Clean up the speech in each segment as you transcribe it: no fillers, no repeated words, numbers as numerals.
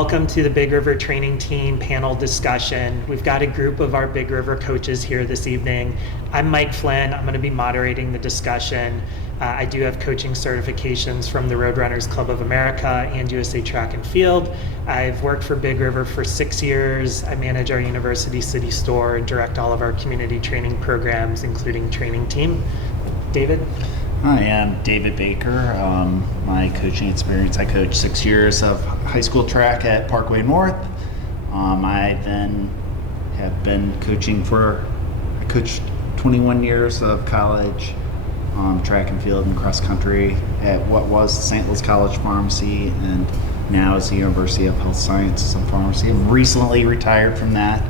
Welcome to the Big River Training Team panel discussion. We've got a group of our Big River coaches here this evening. I'm Mike Flynn. I'm going to be moderating the discussion. I do have coaching certifications from the Roadrunners Club of America and USA Track and Field. I've worked for Big River for 6 years. I manage our University City store and direct all of our community training programs, including training team. David? I am David Baker. My coaching experience, I coached 6 years of high school track at Parkway North. I then have been coaching I coached 21 years of college track and field and cross country at what was St. Louis College Pharmacy and now is the University of Health Sciences and Pharmacy. I'm recently retired from that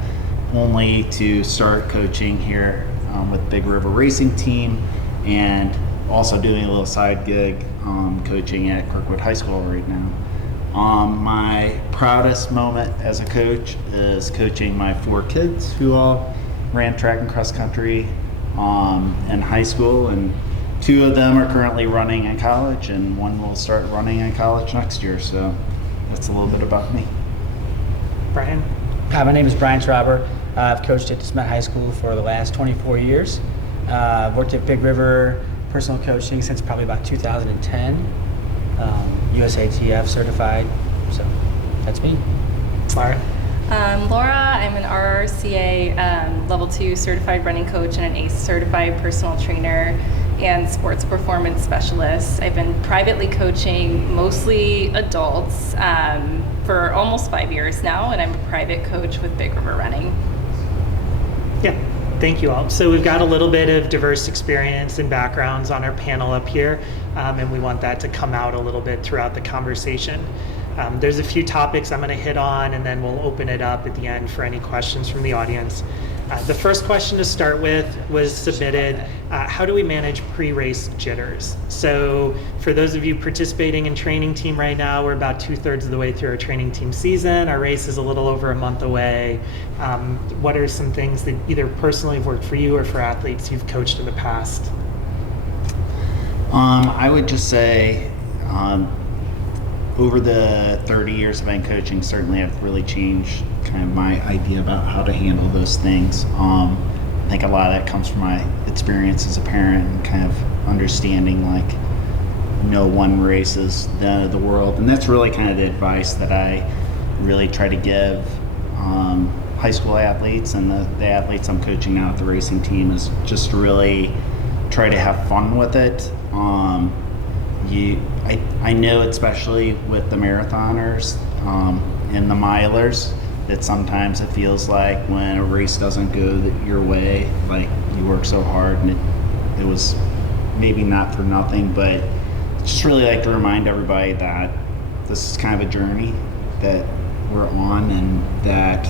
only to start coaching here with Big River Racing Team and also doing a little side gig coaching at Kirkwood High School right now. My proudest moment as a coach is coaching my 4 kids who all ran track and cross country in high school, and 2 of them are currently running in college and 1 will start running in college next year. So that's a little bit about me. Bryan? Hi, my name is Bryan Traughber. I've coached at DeSmet High School for the last 24 years. I've worked at Big River personal coaching since probably about 2010, USATF certified, so that's me. Laura? Laura, I'm an RRCA level 2 certified running coach and an ACE certified personal trainer and sports performance specialist. I've been privately coaching mostly adults for almost 5 years now, and I'm a private coach with Big River Running. Yeah. Thank you all. So we've got a little bit of diverse experience and backgrounds on our panel up here, and we want that to come out a little bit throughout the conversation. There's a few topics I'm going to hit on, and then we'll open it up at the end for any questions from the audience. The first question to start with was submitted, how do we manage pre-race jitters? So for those of you participating in training team right now, we're about 2/3 of the way through our training team season. Our race is a little over a month away. What are some things that either personally have worked for you or for athletes you've coached in the past? I would just say over the 30 years of been coaching, certainly I've really changed kind of my idea about how to handle those things. I think a lot of that comes from my experience as a parent and kind of understanding like no one race is the end of the world. And that's really kind of the advice that I really try to give high school athletes and the athletes I'm coaching now at the racing team is just really try to have fun with it. I know, especially with the marathoners and the milers, that sometimes it feels like when a race doesn't go your way, like you work so hard and it was maybe not for nothing, but just really like to remind everybody that this is kind of a journey that we're on and that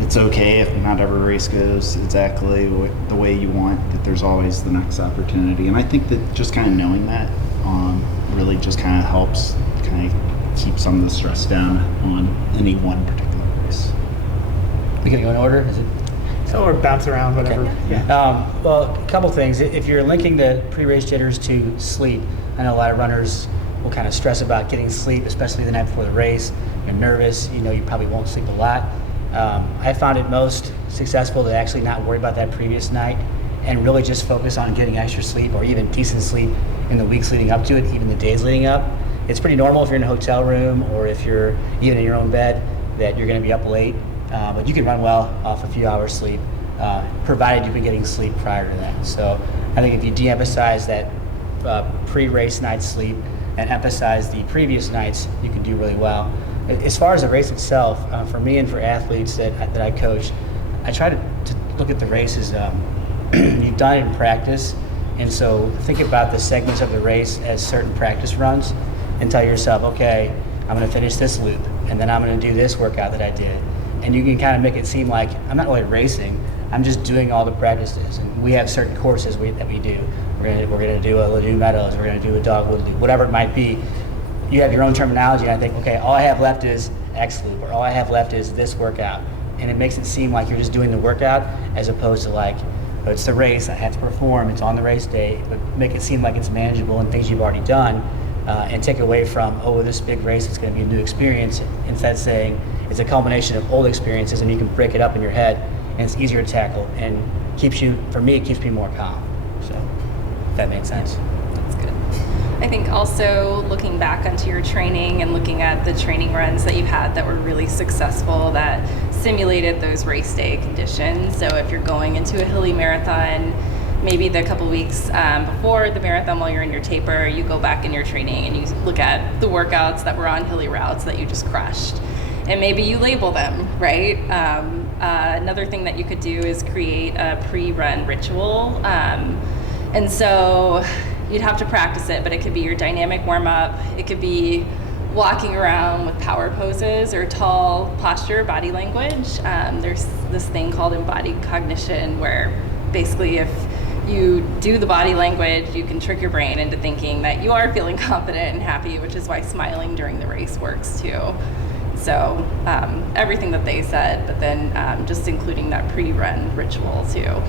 it's okay if not every race goes exactly the way you want, that there's always the next opportunity. And I think that just kind of knowing that really just kind of helps kind of keep some of the stress down on any one particular race. We can go in order? Is it? So or bounce around, whatever. Okay. Yeah. Well, a couple things. If you're linking the pre-race jitters to sleep, I know a lot of runners will kind of stress about getting sleep, especially the night before the race. You're nervous, you probably won't sleep a lot. I found it most successful to actually not worry about that previous night and really just focus on getting extra sleep or even decent sleep in the weeks leading up to it, even the days leading up. It's pretty normal if you're in a hotel room or if you're even in your own bed that you're going to be up late, but you can run well off a few hours sleep, provided you've been getting sleep prior to that. So I think if you de-emphasize that pre-race night sleep and emphasize the previous nights, you can do really well. As far as the race itself, for me and for athletes that I coach, I try to look at the race as you've done it in practice, and so think about the segments of the race as certain practice runs and tell yourself, okay, I'm going to finish this loop, and then I'm going to do this workout that I did. And you can kind of make it seem like I'm not really racing, I'm just doing all the practices. And we have certain courses that we do. We're going to do a Ladue Meadows, we're going to do a Dogwood Loop, whatever it might be. You have your own terminology, and I think, okay, all I have left is X loop, or all I have left is this workout. And it makes it seem like you're just doing the workout as opposed to like, oh, it's the race, I have to perform, it's on the race day, but make it seem like it's manageable and things you've already done. and take away from, oh, this big race, it's going to be a new experience, instead saying it's a culmination of old experiences, and you can break it up in your head, and it's easier to tackle, and for me, it keeps me more calm. So, if that makes sense. That's good. I think also looking back onto your training and looking at the training runs that you had that were really successful, that simulated those race day conditions. So if you're going into a hilly marathon, maybe the couple weeks before the marathon, while you're in your taper, you go back in your training and you look at the workouts that were on hilly routes that you just crushed. And maybe you label them, right? Another thing that you could do is create a pre-run ritual. And so you'd have to practice it, but it could be your dynamic warm-up. It could be walking around with power poses or tall posture, body language. There's this thing called embodied cognition, where basically if you do the body language, you can trick your brain into thinking that you are feeling confident and happy, which is why smiling during the race works too. So everything that they said, but then just including that pre-run ritual too.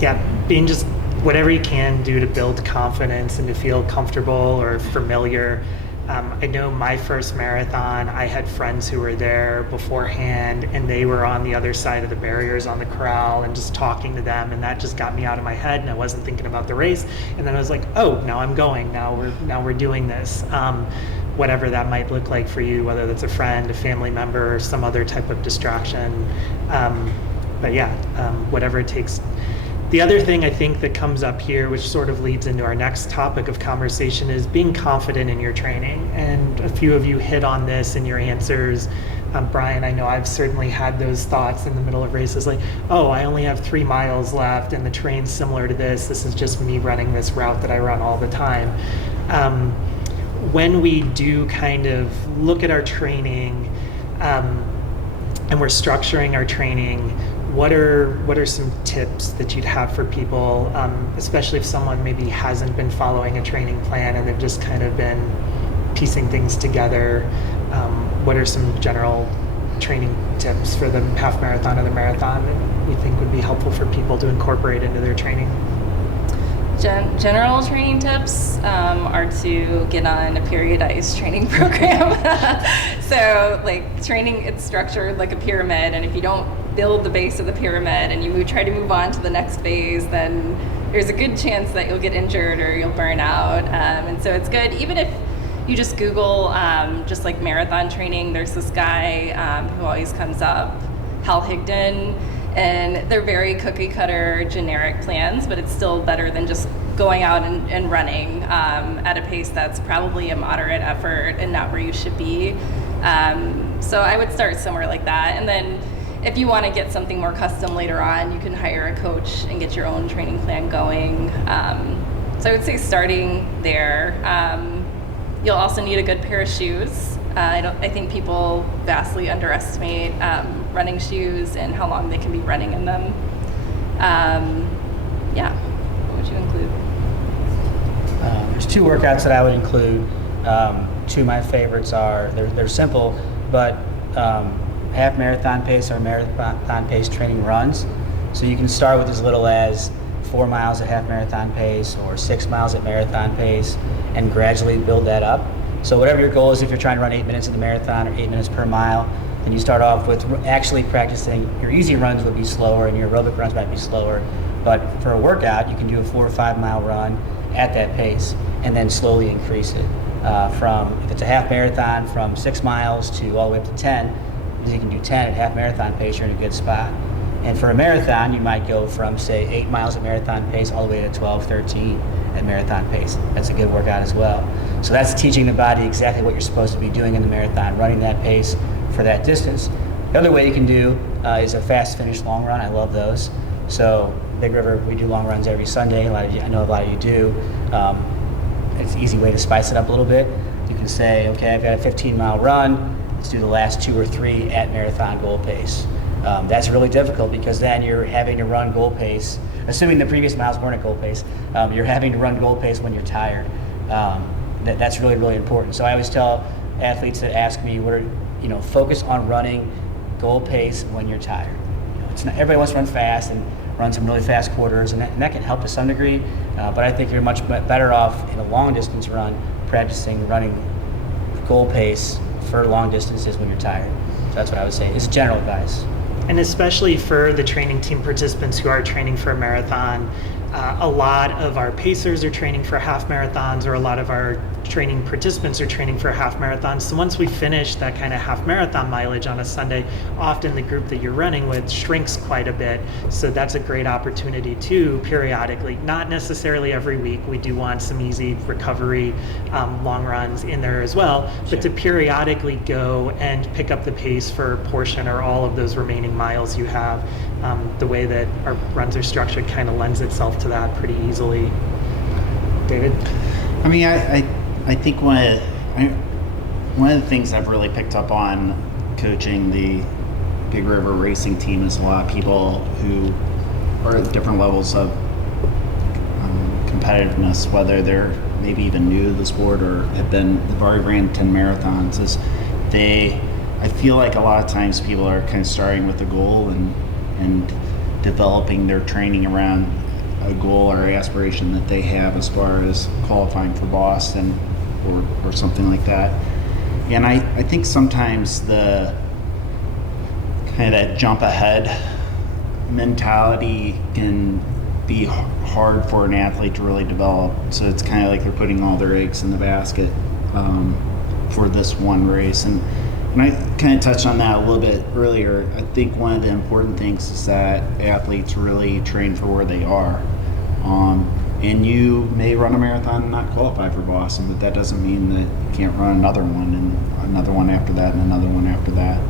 Yeah, being just whatever you can do to build confidence and to feel comfortable or familiar. I know my first marathon, I had friends who were there beforehand, and they were on the other side of the barriers on the corral, and just talking to them, and that just got me out of my head, and I wasn't thinking about the race. And then I was like, oh, now I'm going. Now we're doing this. Whatever that might look like for you, whether that's a friend, a family member, or some other type of distraction. But yeah, whatever it takes. The other thing I think that comes up here, which sort of leads into our next topic of conversation, is being confident in your training. And a few of you hit on this in your answers. Bryan, I know I've certainly had those thoughts in the middle of races, like, oh, I only have 3 miles left and the terrain's similar to this. This is just me running this route that I run all the time. When we do kind of look at our training and we're structuring our training, what are some tips that you'd have for people, especially if someone maybe hasn't been following a training plan and they've just kind of been piecing things together? What are some general training tips for the half marathon or the marathon that you think would be helpful for people to incorporate into their training? General training tips are to get on a periodized training program. So like training, it's structured like a pyramid, and if you don't build the base of the pyramid and you try to move on to the next phase, then there's a good chance that you'll get injured or you'll burn out. And so it's good, even if you just Google just like marathon training, there's this guy who always comes up, Hal Higdon, and they're very cookie cutter generic plans, but it's still better than just going out and running at a pace that's probably a moderate effort and not where you should be. So I would start somewhere like that. And then if you want to get something more custom later on, you can hire a coach and get your own training plan going. So I would say starting there. You'll also need a good pair of shoes. I think people vastly underestimate running shoes and how long they can be running in them. What would you include? There's 2 workouts that I would include. 2 of my favorites are, they're simple, but half marathon pace or marathon pace training runs. So you can start with as little as 4 miles at half marathon pace or 6 miles at marathon pace and gradually build that up. So whatever your goal is, if you're trying to run 8 minutes in the marathon or 8 minutes per mile, then you start off with actually practicing. Your easy runs would be slower and your aerobic runs might be slower. But for a workout, you can do a 4 or 5 mile run at that pace and then slowly increase it. From, if it's a half marathon, from 6 miles to all the way up to 10, because you can do 10 at half marathon pace, you're in a good spot. And for a marathon, you might go from, say, 8 miles at marathon pace all the way to 12, 13 at marathon pace. That's a good workout as well. So that's teaching the body exactly what you're supposed to be doing in the marathon, running that pace for that distance. The other way you can do is a fast finish long run. I love those. So Big River, we do long runs every Sunday. I know a lot of you do. It's an easy way to spice it up a little bit. You can say, okay, I've got a 15-mile run. Let's do the last 2 or 3 at marathon goal pace. That's really difficult because then you're having to run goal pace, assuming the previous miles weren't at goal pace. You're having to run goal pace when you're tired. That's really, really important. So I always tell athletes that ask me, focus on running goal pace when you're tired. It's not, everybody wants to run fast and run some really fast quarters, and that can help to some degree, but I think you're much better off in a long distance run practicing running goal pace for long distances when you're tired. So that's what I would say. It's general advice. And especially for the training team participants who are training for a marathon, a lot of our pacers are training for half marathons, or a lot of our training participants are training for half marathons. So once we finish that kind of half marathon mileage on a Sunday, often the group that you're running with shrinks quite a bit. So that's a great opportunity too, periodically, not necessarily every week. We do want some easy recovery long runs in there as well, but to periodically go and pick up the pace for a portion or all of those remaining miles you have. The way that our runs are structured kind of lends itself to that pretty easily. David? I mean, I think one of the things I've really picked up on coaching the Big River racing team is a lot of people who are at different levels of competitiveness, whether they're maybe even new to the sport or have already ran 10 marathons. I feel like a lot of times people are kind of starting with a goal and developing their training around a goal or aspiration that they have as far as qualifying for Boston or something like that. And I think sometimes the kind of that jump ahead mentality can be hard for an athlete to really develop. So it's kind of like they're putting all their eggs in the basket for this one race. And I kind of touched on that a little bit earlier. I think one of the important things is that athletes really train for where they are. And you may run a marathon and not qualify for Boston, but that doesn't mean that you can't run another one and another one after that and another one after that.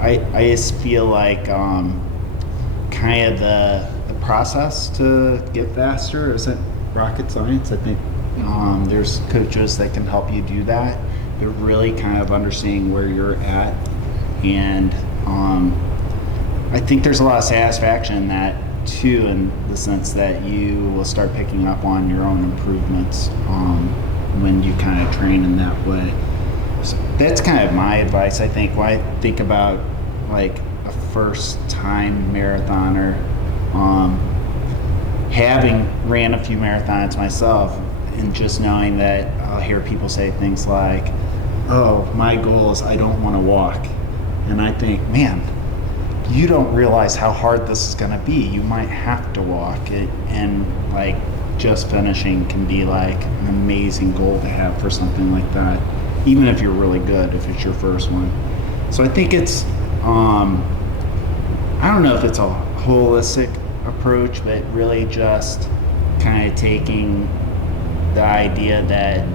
I just feel like kind of the process to get faster isn't rocket science. I think there's coaches that can help you do that. But really kind of understanding where you're at, and I think there's a lot of satisfaction in that too, in the sense that you will start picking up on your own improvements when you kind of train in that way. So that's kind of my advice. I think when I think about like a first time marathoner, having ran a few marathons myself, and just knowing that I'll hear people say things like, oh, my goal is I don't want to walk. And I think, man, you don't realize how hard this is going to be. You might have to walk it, and like just finishing can be like an amazing goal to have for something like that, even if you're really good, if it's your first one. So I think it's, I don't know if it's a holistic approach, but really just kind of taking the idea that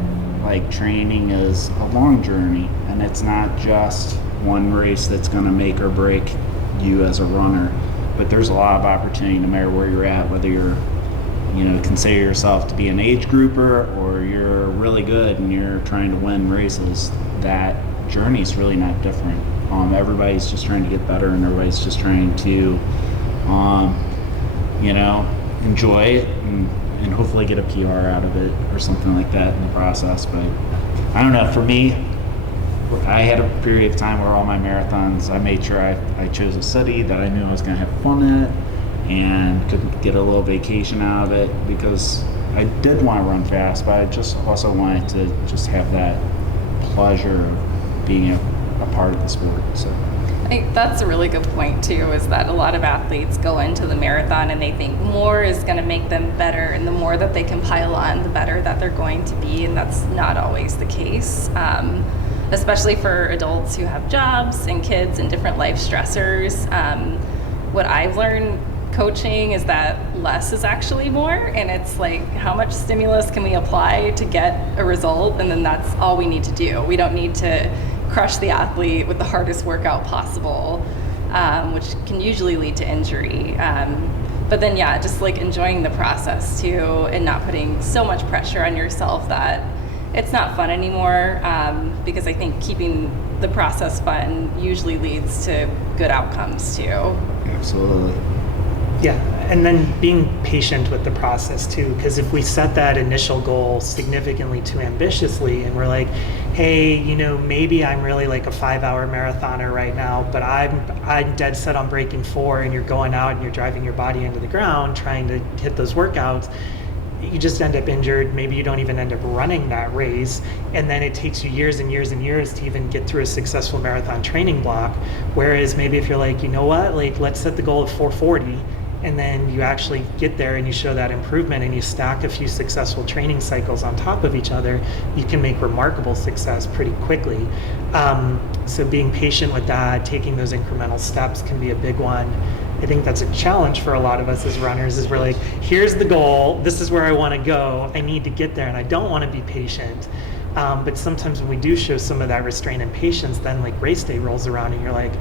like training is a long journey, and it's not just one race that's going to make or break you as a runner, but there's a lot of opportunity no matter where you're at, whether you're, consider yourself to be an age grouper or you're really good and you're trying to win races. That journey is really not different. Everybody's just trying to get better, and everybody's just trying to enjoy it and hopefully get a PR out of it or something like that in the process. But I don't know, for me, I had a period of time where all my marathons, I made sure I chose a city that I knew I was going to have fun at and could get a little vacation out of it, because I did want to run fast, but I just also wanted to just have that pleasure of being a part of the sport. So I think that's a really good point too, is that a lot of athletes go into the marathon and they think more is going to make them better, and the more that they can pile on, the better that they're going to be, and that's not always the case. Especially for adults who have jobs and kids and different life stressors. What I've learned coaching is that less is actually more, and it's like, how much stimulus can we apply to get a result, and then that's all we need to do. We don't need to crush the athlete with the hardest workout possible, which can usually lead to injury. But then just like enjoying the process too, and not putting so much pressure on yourself that it's not fun anymore, because I think keeping the process fun usually leads to good outcomes too. Absolutely. Yeah, and then being patient with the process too, because if we set that initial goal significantly too ambitiously and we're like, hey, maybe I'm really like a 5-hour marathoner right now, but I'm dead set on breaking 4, and you're going out and you're driving your body into the ground trying to hit those workouts, you just end up injured. Maybe you don't even end up running that race. And then it takes you years and years and years to even get through a successful marathon training block. Whereas maybe if you're like, you know what, like let's set the goal of 440, and then you actually get there and you show that improvement and you stack a few successful training cycles on top of each other, you can make remarkable success pretty quickly. So being patient with that, taking those incremental steps can be a big one. I think that's a challenge for a lot of us as runners, is we're like, here's the goal, this is where I want to go, I need to get there, and I don't want to be patient. But sometimes when we do show some of that restraint and patience, then like race day rolls around and you're like,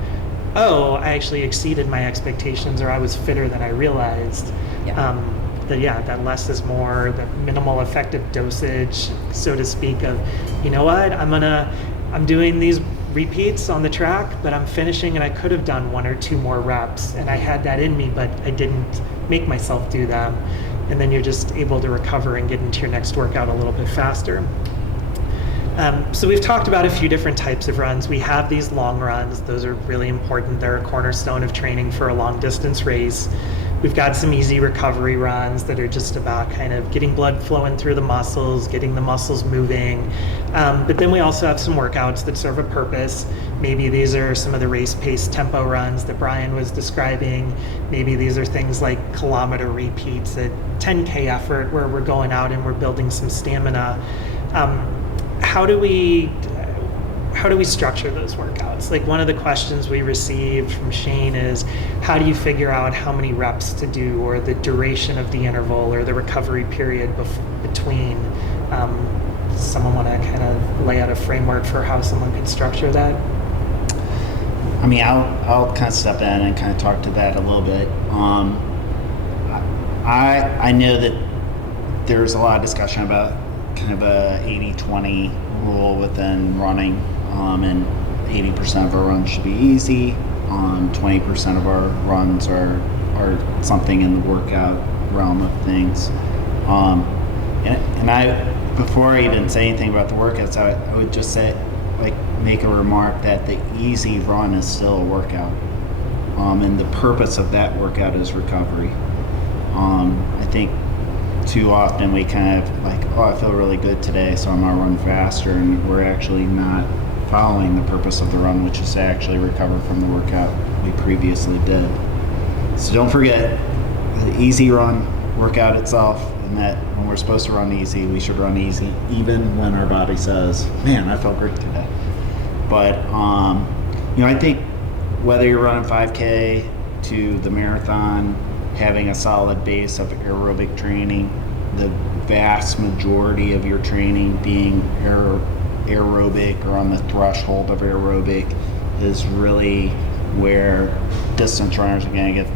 oh, I actually exceeded my expectations, or I was fitter than I realized. Yeah. That less is more, the minimal effective dosage, so to speak, of, you know what, I'm doing these repeats on the track, but I'm finishing and I could have done 1 or 2 more reps and I had that in me, but I didn't make myself do them. And then you're just able to recover and get into your next workout a little bit faster. So we've talked about a few different types of runs. We have these long runs. Those are really important. They're a cornerstone of training for a long distance race. We've got some easy recovery runs that are just about kind of getting blood flowing through the muscles, getting the muscles moving. But then we also have some workouts that serve a purpose. Maybe these are some of the race pace tempo runs that Bryan was describing. Maybe these are things like kilometer repeats at 10K effort where we're going out and we're building some stamina. How do we structure those workouts? Like, one of the questions we received from Shane is, how do you figure out how many reps to do, or the duration of the interval, or the recovery period between? Someone want to kind of lay out a framework for how someone could structure that? I mean, I'll kind of step in and kind of talk to that a little bit. I know that there's a lot of discussion about kind of a 80-20 rule within running, and 80% of our runs should be easy. 20% of our runs are something in the workout realm of things. And I, before I even say anything about the workouts, I would just say, like, make a remark that the easy run is still a workout, and the purpose of that workout is recovery. I think too often we kind of like, oh, I feel really good today, so I'm gonna run faster, and we're actually not following the purpose of the run, which is to actually recover from the workout we previously did. So don't forget the easy run workout itself, and that when we're supposed to run easy, we should run easy even when our body says, man, I felt great today. But I think whether you're running 5K to the marathon, having a solid base of aerobic training, the vast majority of your training being aerobic or on the threshold of aerobic, is really where distance runners are going to get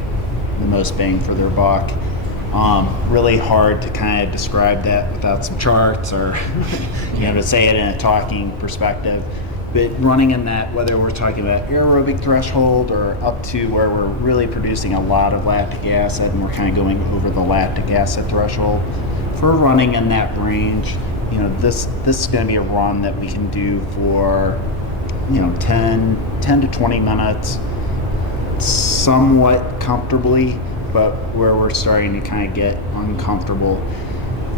the most bang for their buck. Really hard to kind of describe that without some charts or to say it in a talking perspective. But running in that, whether we're talking about aerobic threshold or up to where we're really producing a lot of lactic acid and we're kind of going over the lactic acid threshold, if we're running in that range, this is going to be a run that we can do for 10 to 20 minutes somewhat comfortably, but where we're starting to kind of get uncomfortable.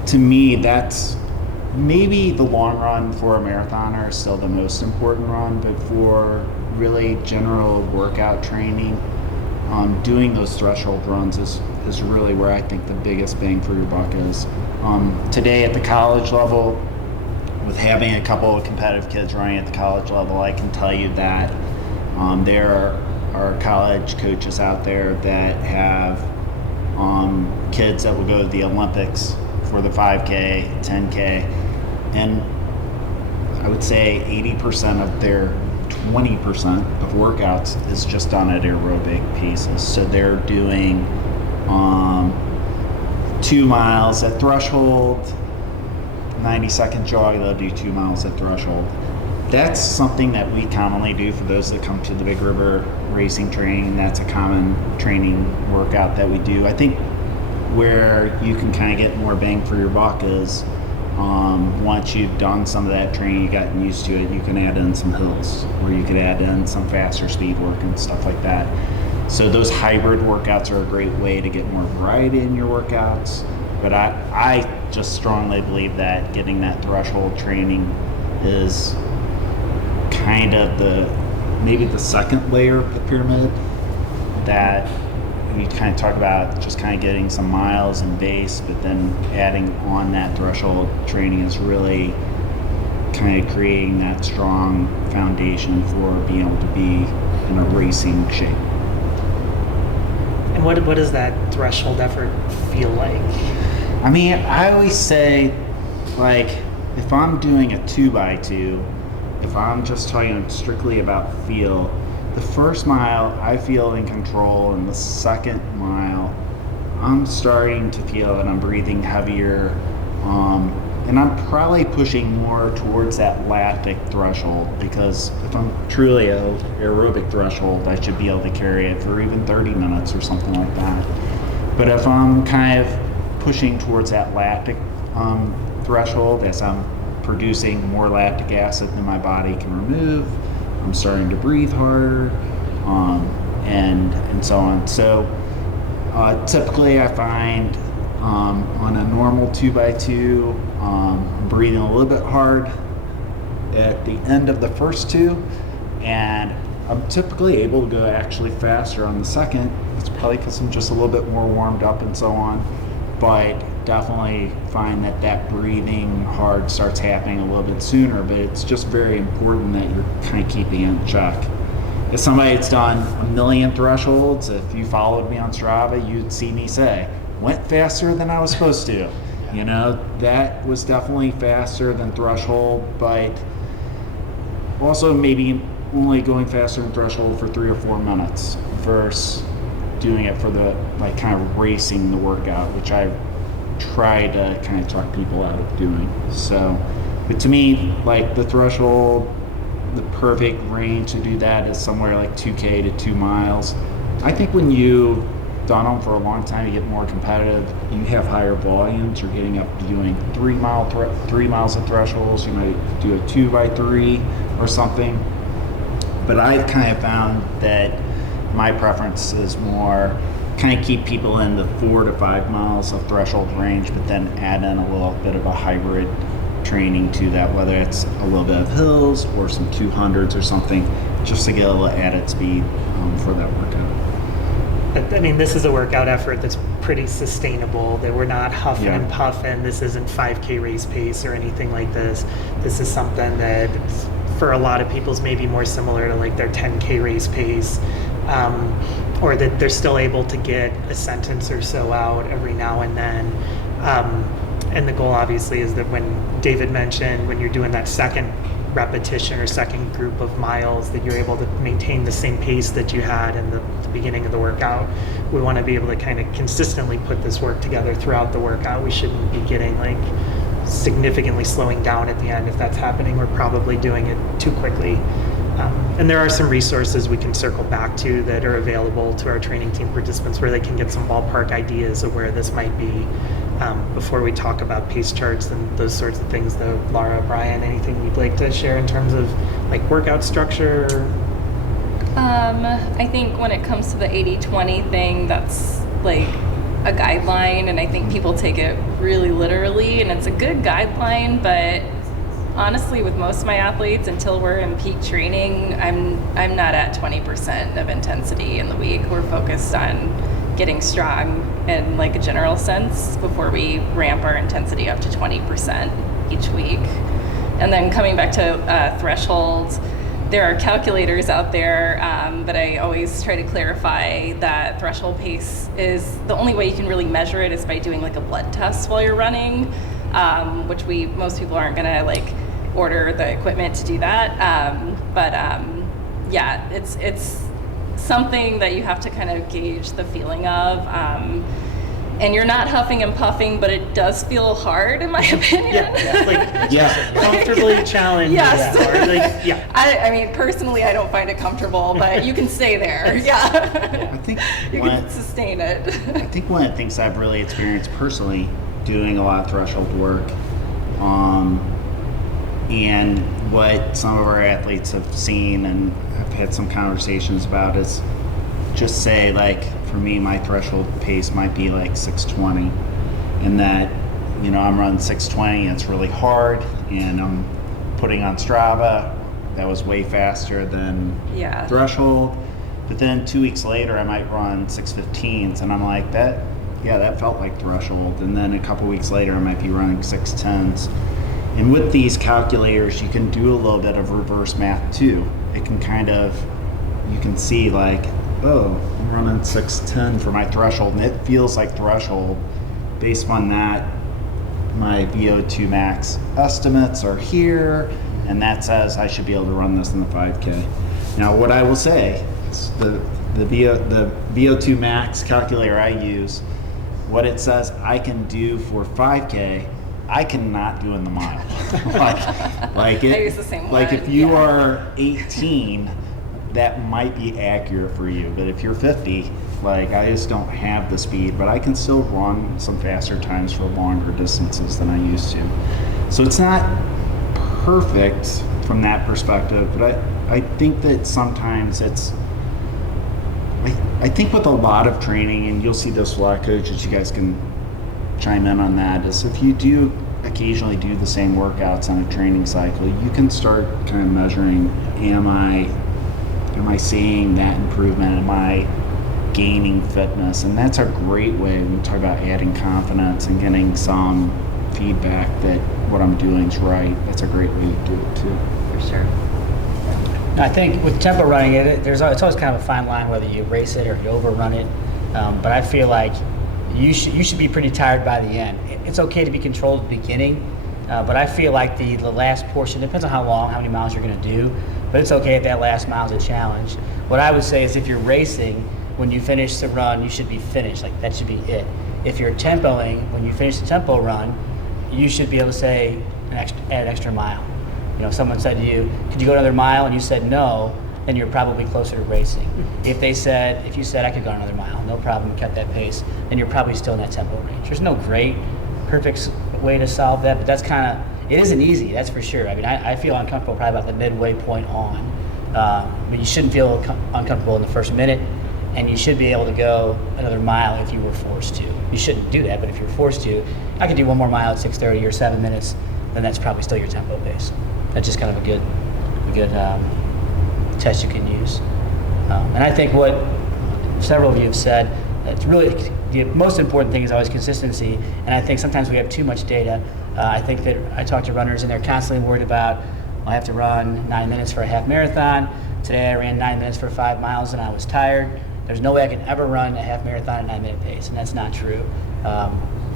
To me, that's maybe the long run for a marathoner is still the most important run, but for really general workout training, doing those threshold runs is really where I think the biggest bang for your buck is. Today at the college level, with having a couple of competitive kids running at the college level, I can tell you that there are college coaches out there that have kids that will go to the Olympics for the 5K, 10K, and I would say 80% of their 20% of workouts is just done at aerobic pieces. So they're doing 2 miles at threshold, 90-second jog, they'll do 2 miles at threshold. That's something that we commonly do for those that come to the Big River racing training. That's a common training workout that we do. I think where you can kind of get more bang for your buck is once you've done some of that training, you've gotten used to it, you can add in some hills, or you could add in some faster speed work and stuff like that. So those hybrid workouts are a great way to get more variety in your workouts. But I just strongly believe that getting that threshold training is kind of maybe the second layer of the pyramid, that we kind of talk about just kind of getting some miles and base, but then adding on that threshold training is really kind of creating that strong foundation for being able to be in a racing shape. And what does that threshold effort feel like? I mean, I always say, like, if I'm doing a 2x2, if I'm just talking strictly about feel, the first mile I feel in control, and the second mile I'm starting to feel that I'm breathing heavier, and I'm probably pushing more towards that lactic threshold, because if I'm truly an aerobic threshold, I should be able to carry it for even 30 minutes or something like that. But if I'm kind of pushing towards that lactic threshold, as I'm producing more lactic acid than my body can remove, I'm starting to breathe harder, and so on. So typically I find on a normal 2x2, I'm breathing a little bit hard at the end of the first two, and I'm typically able to go actually faster on the second. It's probably because I'm just a little bit more warmed up and so on, but definitely find that breathing hard starts happening a little bit sooner. But it's just very important that you're kind of keeping it in check. As somebody that's done a million thresholds, if you followed me on Strava, you'd see me say, went faster than I was supposed to. You know, that was definitely faster than threshold, but also maybe only going faster than threshold for 3 or 4 minutes versus doing it for the, like, kind of racing the workout, which I try to kind of talk people out of doing. So, but to me, like, the threshold, the perfect range to do that is somewhere like 2K to 2 miles. I think when you've done them for a long time, you get more competitive, you have higher volumes, you're getting up to doing 3 miles of thresholds, you might do a 2x3 or something. But I've kind of found that my preference is more kind of keep people in the 4 to 5 miles of threshold range, but then add in a little bit of a hybrid training to that, whether it's a little bit of hills or some 200s or something, just to get a little added speed for that workout. I mean, this is a workout effort that's pretty sustainable, that we're not huffing and puffing. This isn't 5K race pace or anything like this. This is something that for a lot of people is maybe more similar to like their 10K race pace, or that they're still able to get a sentence or so out every now and then. And the goal obviously is that when David mentioned, when you're doing that second repetition or second group of miles, that you're able to maintain the same pace that you had in the beginning of the workout. We want to be able to kind of consistently put this work together throughout the workout. We shouldn't be getting like significantly slowing down at the end. If that's happening, we're probably doing it too quickly. And there are some resources we can circle back to that are available to our training team participants where they can get some ballpark ideas of where this might be before we talk about pace charts and those sorts of things. Though, Laura, Bryan, anything you'd like to share in terms of like workout structure? I think when it comes to the 80-20 thing, that's like a guideline, and I think people take it really literally, and it's a good guideline, but honestly, with most of my athletes, until we're in peak training, I'm not at 20% of intensity in the week. We're focused on getting strong in like a general sense before we ramp our intensity up to 20% each week. And then coming back to thresholds, there are calculators out there, but I always try to clarify that threshold pace is the only way you can really measure it is by doing like a blood test while you're running, which most people aren't gonna like order the equipment to do that. Yeah, it's something that you have to kind of gauge the feeling of. And you're not huffing and puffing, but it does feel hard, in my opinion. Comfortably challenged. Yes. Yeah. I mean, personally, I don't find it comfortable, but you can stay there. Yeah. I think you can sustain it. I think one of the things I've really experienced personally doing a lot of threshold work, and what some of our athletes have seen and have had some conversations about is just say, like, for me, my threshold pace might be like 6:20, and that, I'm running 6:20, it's really hard, and I'm putting on Strava, that was way faster than threshold. But then 2 weeks later, I might run 6:15s, and I'm like, that felt like threshold. And then a couple weeks later, I might be running 6:10s. And with these calculators, you can do a little bit of reverse math too. It can you can see like, oh, I'm running 6:10 for my threshold, and it feels like threshold. Based on that, my VO2 max estimates are here, and that says I should be able to run this in the 5K. Now, what I will say is the VO2 max calculator I use, what it says I can do for 5K, I cannot do in the mile. I use the same one. Like if you are 18, that might be accurate for you, but if you're 50, I just don't have the speed, but I can still run some faster times for longer distances than I used to. So it's not perfect from that perspective, but I think that sometimes I think with a lot of training, and you'll see this with a lot of coaches, you guys can chime in on that, is if you do occasionally do the same workouts on a training cycle, you can start kind of measuring, am I seeing that improvement? Am I gaining fitness? And that's a great way when we talk about adding confidence and getting some feedback that what I'm doing is right. That's a great way to do it too. For sure. I think with tempo running, it's always kind of a fine line whether you race it or you overrun it. But I feel like you should be pretty tired by the end. It's okay to be controlled at the beginning, but I feel like the last portion, depends on how many miles you're going to do, but it's okay if that last mile is a challenge. What I would say is if you're racing, when you finish the run, you should be finished. That should be it. If you're tempoing, when you finish the tempo run, you should be able to say add an extra mile. If someone said to you, could you go another mile? And you said no, then you're probably closer to racing. If you said I could go another mile, no problem, kept that pace, then you're probably still in that tempo range. There's no great, perfect way to solve that, but that's it isn't easy, that's for sure. I mean, I feel uncomfortable probably about the midway point on. But you shouldn't feel uncomfortable in the first minute, and you should be able to go another mile if you were forced to. You shouldn't do that, but if you're forced to, I could do one more mile at 6:30 or 7 minutes, then that's probably still your tempo pace. That's just kind of a good test you can use. And I think what several of you have said, it's really the most important thing is always consistency. And I think sometimes we have too much data. I think that I talk to runners and they're constantly worried about, I have to run 9 minutes for a half marathon. Today I ran 9 minutes for 5 miles and I was tired. There's no way I can ever run a half marathon at a 9-minute pace, and that's not true.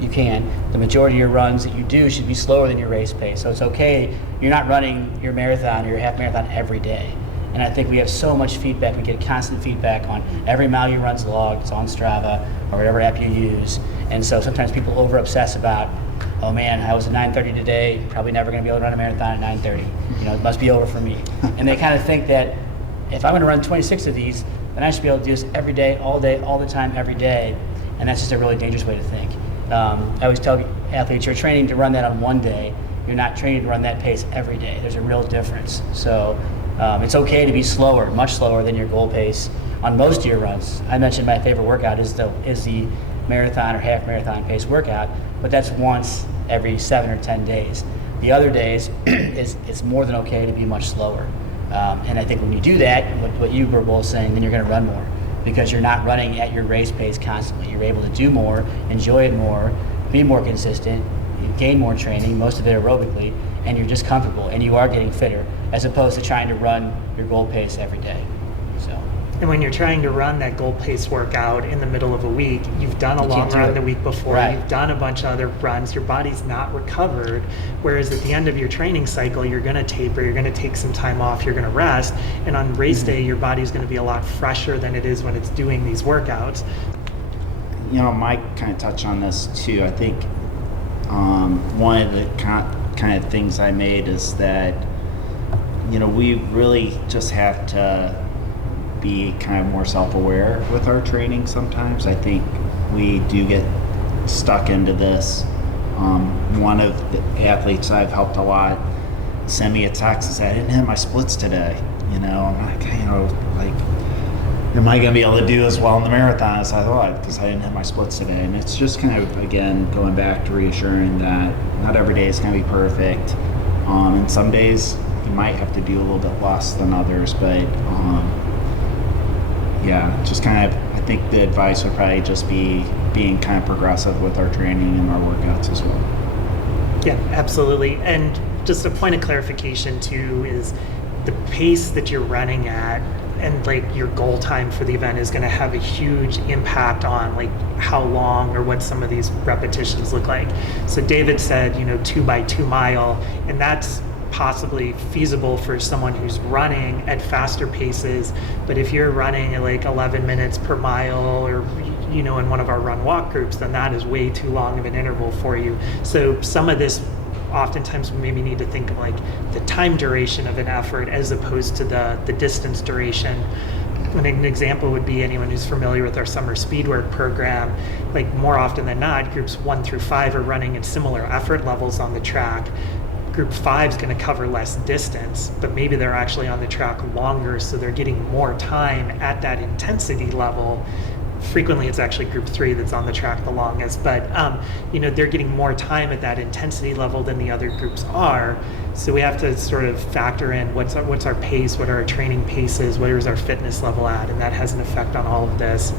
You can. The majority of your runs that you do should be slower than your race pace. So it's okay. You're not running your marathon or your half marathon every day. And I think we have so much feedback. We get constant feedback on every mile you run's logged. It's on Strava or whatever app you use. And so sometimes people over obsess about, oh man, I was at 9:30 today. Probably never going to be able to run a marathon at 9:30. It must be over for me. And they kind of think that if I'm going to run 26 of these, then I should be able to do this every day, all the time, every day. And that's just a really dangerous way to think. I always tell athletes, you're training to run that on one day. You're not training to run that pace every day. There's a real difference. So it's okay to be slower, much slower than your goal pace on most of your runs. I mentioned my favorite workout is the marathon or half marathon pace workout, but that's once every 7 or 10 days. The other days, it's more than okay to be much slower. And I think when you do that, what you were both saying, then you're going to run more because you're not running at your race pace constantly. You're able to do more, enjoy it more, be more consistent, you gain more training, most of it aerobically, and you're just comfortable and you are getting fitter as opposed to trying to run your goal pace every day. And when you're trying to run that goal pace workout in the middle of a week, you've done a long run the week before, right. You've done a bunch of other runs, your body's not recovered, whereas at the end of your training cycle, you're going to taper, you're going to take some time off, you're going to rest, and on race day, your body's going to be a lot fresher than it is when it's doing these workouts. Mike kind of touched on this too. I think one of the kind of things I made is that, we really just have to be kind of more self-aware with our training sometimes. I think we do get stuck into this. One of the athletes I've helped a lot send me a text and say, I didn't hit my splits today. I'm like, am I going to be able to do as well in the marathon as I thought because I didn't hit my splits today? And it's just kind of, again, going back to reassuring that not every day is going to be perfect. And some days you might have to do a little bit less than others, but yeah, just kind of, I think the advice would probably just be being kind of progressive with our training and our workouts as well. Yeah, absolutely. And just a point of clarification too is the pace that you're running at and like your goal time for the event is going to have a huge impact on like how long or what some of these repetitions look like. So David said, 2 by 2 mile, and that's possibly feasible for someone who's running at faster paces. But if you're running at like 11 minutes per mile or in one of our run walk groups, then that is way too long of an interval for you. So some of this, oftentimes we maybe need to think of like the time duration of an effort as opposed to the distance duration. And an example would be anyone who's familiar with our summer speed work program, like more often than not, groups 1 through 5 are running at similar effort levels on the track. Group 5 is going to cover less distance, but maybe they're actually on the track longer, so they're getting more time at that intensity level. Frequently it's actually group 3 that's on the track the longest, but they're getting more time at that intensity level than the other groups are. So we have to sort of factor in what's our pace, what are our training paces, where is our fitness level at, and that has an effect on all of this.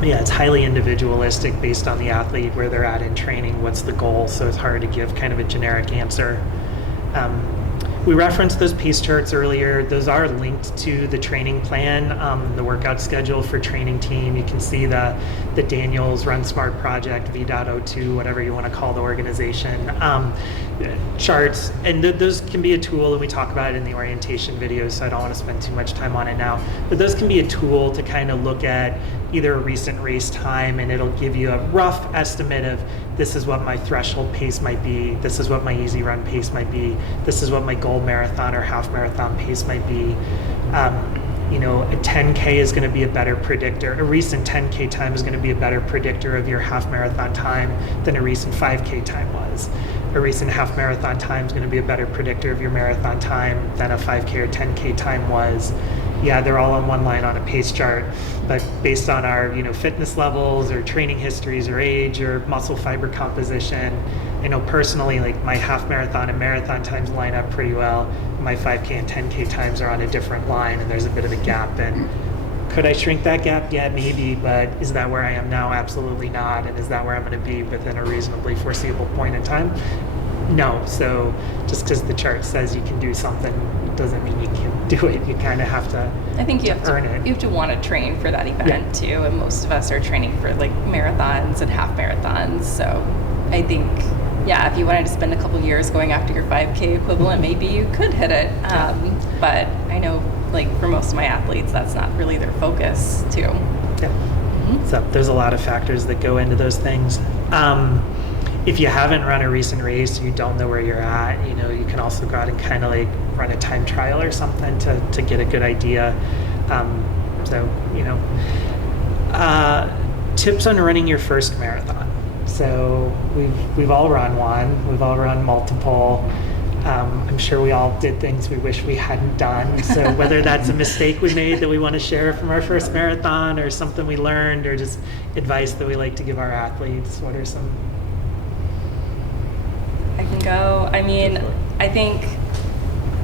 Yeah, it's highly individualistic based on the athlete, where they're at in training, what's the goal, so it's hard to give kind of a generic answer. We referenced those pace charts earlier. Those are linked to the training plan, the workout schedule for training team. You can see the Daniels Run Smart Project, V.02, whatever you want to call the organization, charts. And those can be a tool, and we talk about it in the orientation videos, so I don't want to spend too much time on it now. But those can be a tool to kind of look at either a recent race time, and it'll give you a rough estimate of this is what my threshold pace might be, this is what my easy run pace might be, this is what my goal marathon or half marathon pace might be. A 10K is going to be a better predictor. A recent 10K time is going to be a better predictor of your half marathon time than a recent 5K time was. A recent half marathon time is going to be a better predictor of your marathon time than a 5K or 10K time was. Yeah, they're all on one line on a pace chart, but based on our fitness levels or training histories or age or muscle fiber composition, personally, like my half marathon and marathon times line up pretty well. My 5K and 10K times are on a different line, and there's a bit of a gap. And could I shrink that gap? Yeah, maybe, but is that where I am now? Absolutely not. And is that where I'm going to be within a reasonably foreseeable point in time? No. So just because the chart says you can do something doesn't mean you can do it. You kind of have to I think you have to earn it. You have to want to train for that event too, and most of us are training for like marathons and half marathons. So I think, if you wanted to spend a couple years going after your 5K equivalent, maybe you could hit it. But I know, like for most of my athletes, that's not really their focus too. Yeah. So there's a lot of factors that go into those things. If you haven't run a recent race, you don't know where you're at, you can also go out and kind of like run a time trial or something to get a good idea. Tips on running your first marathon. So we've all run one, we've all run multiple. I'm sure we all did things we wish we hadn't done. So whether that's a mistake we made that we want to share from our first marathon, or something we learned, or just advice that we like to give our athletes, what are some? I can go. I think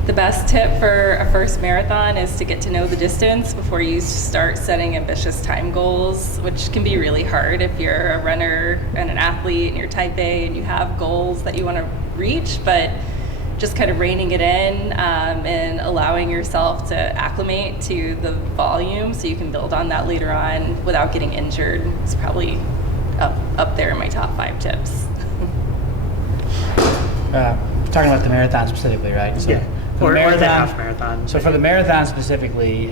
the best tip for a first marathon is to get to know the distance before you start setting ambitious time goals, which can be really hard if you're a runner and an athlete and you're type A and you have goals that you want to reach, but just kind of reining it in and allowing yourself to acclimate to the volume so you can build on that later on without getting injured. It's probably up there in my top 5 tips. Talking about the marathon specifically, right? So Or the half marathon. So for the marathon specifically,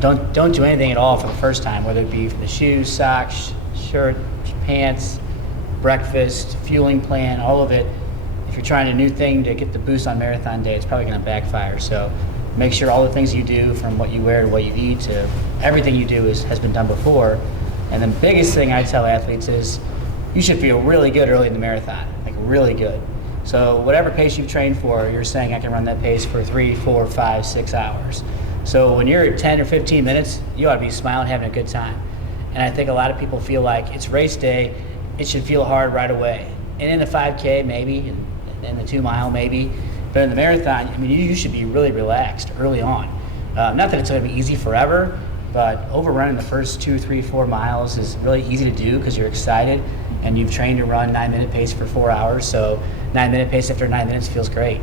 don't do anything at all for the first time, whether it be for the shoes, socks, shirt, pants, breakfast, fueling plan, all of it. If you're trying a new thing to get the boost on marathon day, it's probably going to backfire. So make sure all the things you do, from what you wear to what you eat to everything you do has been done before. And the biggest thing I tell athletes is you should feel really good early in the marathon, like really good. So whatever pace you've trained for, you're saying I can run that pace for 3, 4, 5, 6 hours. So when you're at 10 or 15 minutes, you ought to be smiling, having a good time. And I think a lot of people feel like it's race day, it should feel hard right away. And in the 5K maybe, and in the 2 mile maybe, but in the marathon, I mean, you should be really relaxed early on. Not that it's going to be easy forever, but overrunning the first 2, 3, 4 miles is really easy to do because you're excited and you've trained to run 9-minute pace for 4 hours. So 9-minute pace after 9 minutes feels great.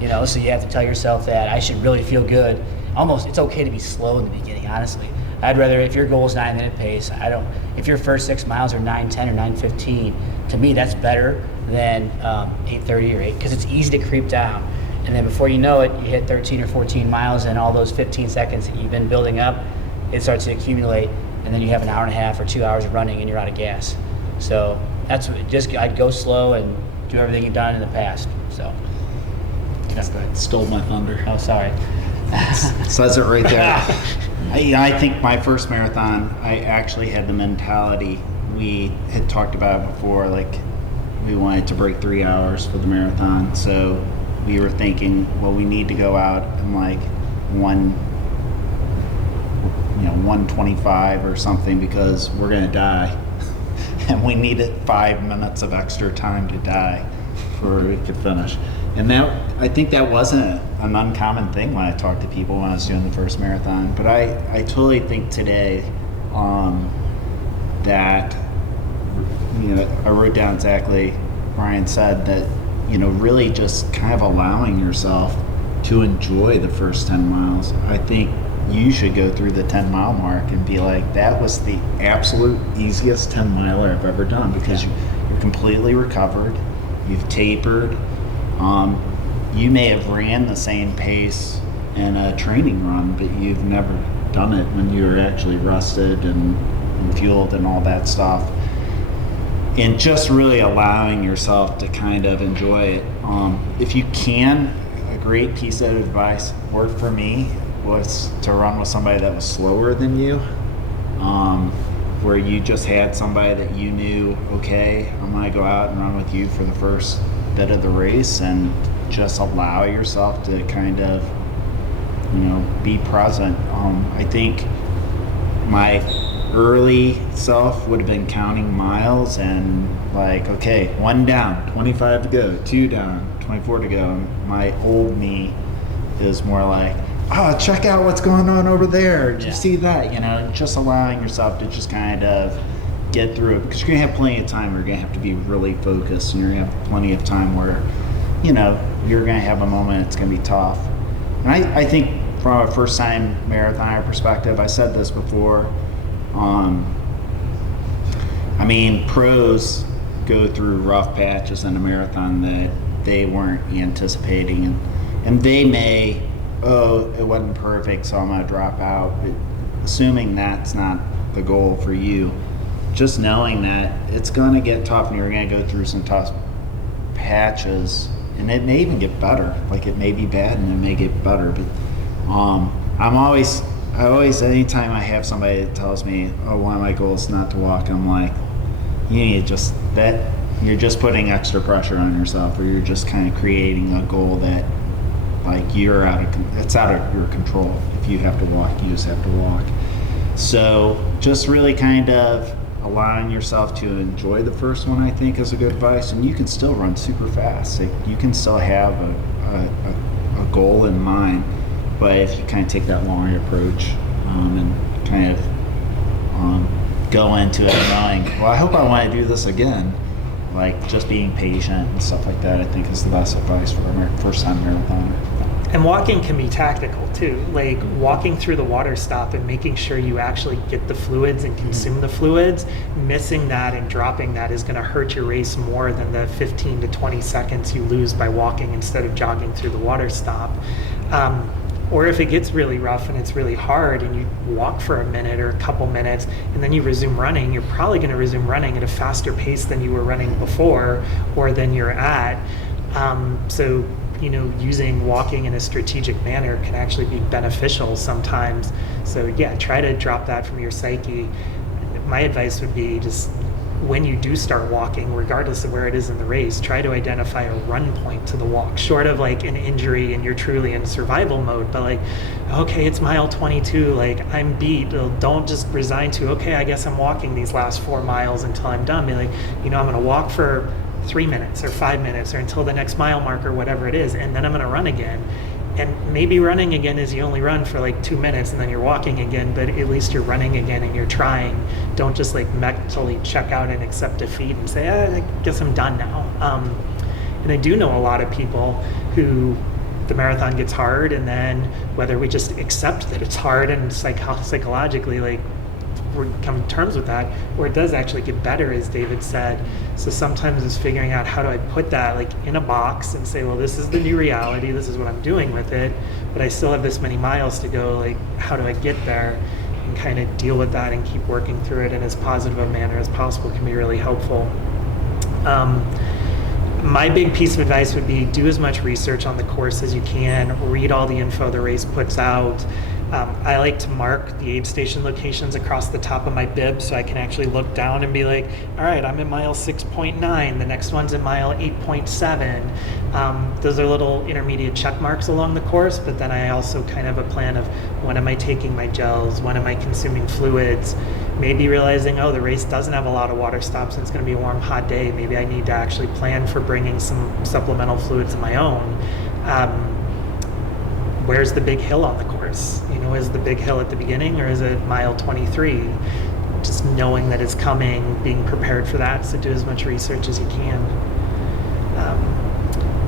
So you have to tell yourself that I should really feel good. Almost, it's okay to be slow in the beginning, honestly. I'd rather, if your goal is 9-minute pace, if your first 6 miles are 9:10 or 9:15, to me that's better than 8:30 or 8, because it's easy to creep down. And then before you know it, you hit 13 or 14 miles, and all those 15 seconds that you've been building up, it starts to accumulate, and then you have an hour and a half or 2 hours of running and you're out of gas. So I'd go slow and do everything you've done in the past. So. That stole my thunder. Oh, sorry. Says it right there. I think my first marathon, I actually had the mentality, we had talked about it before, like we wanted to break 3 hours for the marathon. So we were thinking, well, we need to go out in like 125 or something because we're going to die. And we needed 5 minutes of extra time to die before we could finish. And I think that wasn't an uncommon thing when I talked to people when I was doing the first marathon. But I totally think today that, I wrote down exactly Bryan said that, really just kind of allowing yourself to enjoy the first 10 miles. I think you should go through the 10-mile mark and be like, that was the absolute easiest 10-miler I've ever done, because you're completely recovered, you've tapered. You may have ran the same pace in a training run, but you've never done it when you were actually rested and fueled and all that stuff. And just really allowing yourself to kind of enjoy it. If you can, a great piece of advice worked for me was to run with somebody that was slower than you, where you just had somebody that you knew, okay, I'm going to go out and run with you for the first bit of the race, and just allow yourself to kind of, be present. I think my early self would have been counting miles and like, okay, 1 down, 25 to go, 2 down, 24 to go. My old me is more like, check out what's going on over there. Did you see that? Just allowing yourself to just kind of get through it, because you're gonna have plenty of time where you're gonna have to be really focused, and you're gonna have plenty of time where, you're gonna have a moment it's gonna be tough. And I think from a first time marathoner perspective, I said this before, pros go through rough patches in a marathon that they weren't anticipating, and they may, it wasn't perfect, so I'm gonna drop out. But assuming that's not the goal for you, just knowing that it's gonna get tough and you're gonna go through some tough patches, and it may even get better. Like, it may be bad and it may get better, but I always, anytime I have somebody that tells me, one of my goals is not to walk, I'm like, you're just putting extra pressure on yourself, or you're just kind of creating a goal that, like, it's out of your control. If you have to walk, you just have to walk. So just really kind of allowing yourself to enjoy the first one, I think, is a good advice. And you can still run super fast. Like, you can still have a goal in mind, but if you kind of take that longer approach and kind of go into it knowing, well, I hope I want to do this again, like just being patient and stuff like that, I think is the best advice for a first-time marathoner. And walking can be tactical too, like walking through the water stop and making sure you actually get the fluids and consume the fluids. Missing that and dropping that is going to hurt your race more than the 15 to 20 seconds you lose by walking instead of jogging through the water stop. Or if it gets really rough and it's really hard and you walk for a minute or a couple minutes and then you resume running, you're probably going to resume running at a faster pace than you were running before or than you're at. So using walking in a strategic manner can actually be beneficial sometimes. So yeah, try to drop that from your psyche. My advice would be just when you do start walking, regardless of where it is in the race, try to identify a run point to the walk, short of like an injury and you're truly in survival mode. But like, okay, it's mile 22, like I'm beat. Don't just resign to, okay, I guess I'm walking these last 4 miles until I'm done. Be like, I'm going to walk for 3 minutes or 5 minutes or until the next mile marker, whatever it is, and then I'm going to run again. And maybe running again is you only run for like 2 minutes and then you're walking again, but at least you're running again and you're trying. Don't just like mentally check out and accept defeat and say, I guess I'm done now. And I do know a lot of people who the marathon gets hard, and then whether we just accept that it's hard and psychologically like we're come to terms with that, or it does actually get better, as David said. So sometimes it's figuring out how do I put that like in a box and say, well, this is the new reality, this is what I'm doing with it, but I still have this many miles to go, like how do I get there, and kind of deal with that and keep working through it in as positive a manner as possible can be really helpful. My big piece of advice would be do as much research on the course as you can, read all the info the race puts out. I like to mark the aid station locations across the top of my bib so I can actually look down and be like, all right, I'm in mile 6.9, the next one's in mile 8.7. Those are little intermediate check marks along the course, but then I also kind of have a plan of when am I taking my gels, when am I consuming fluids, maybe realizing, oh, the race doesn't have a lot of water stops and it's going to be a warm, hot day. Maybe I need to actually plan for bringing some supplemental fluids of my own. Where's the big hill on the course? Is the big hill at the beginning or is it mile 23? Just knowing that it's coming, being prepared for that. So do as much research as you can.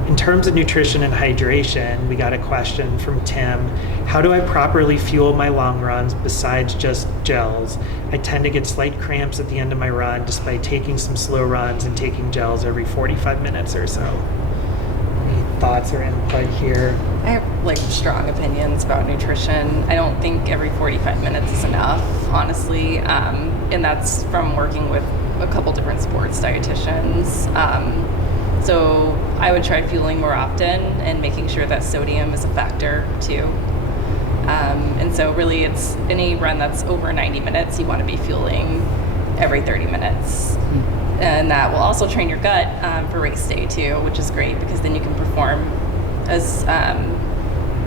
In terms of nutrition and hydration, we got a question from Tim. How do I properly fuel my long runs besides just gels? I tend to get slight cramps at the end of my run despite taking some slow runs and taking gels every 45 minutes or so. Any thoughts or input here? I have like strong opinions about nutrition. I don't think every 45 minutes is enough, honestly. And that's from working with a couple different sports dietitians. So I would try fueling more often and making sure that sodium is a factor too. And so really it's any run that's over 90 minutes, you want to be fueling every 30 minutes. And that will also train your gut for race day too, which is great because then you can perform as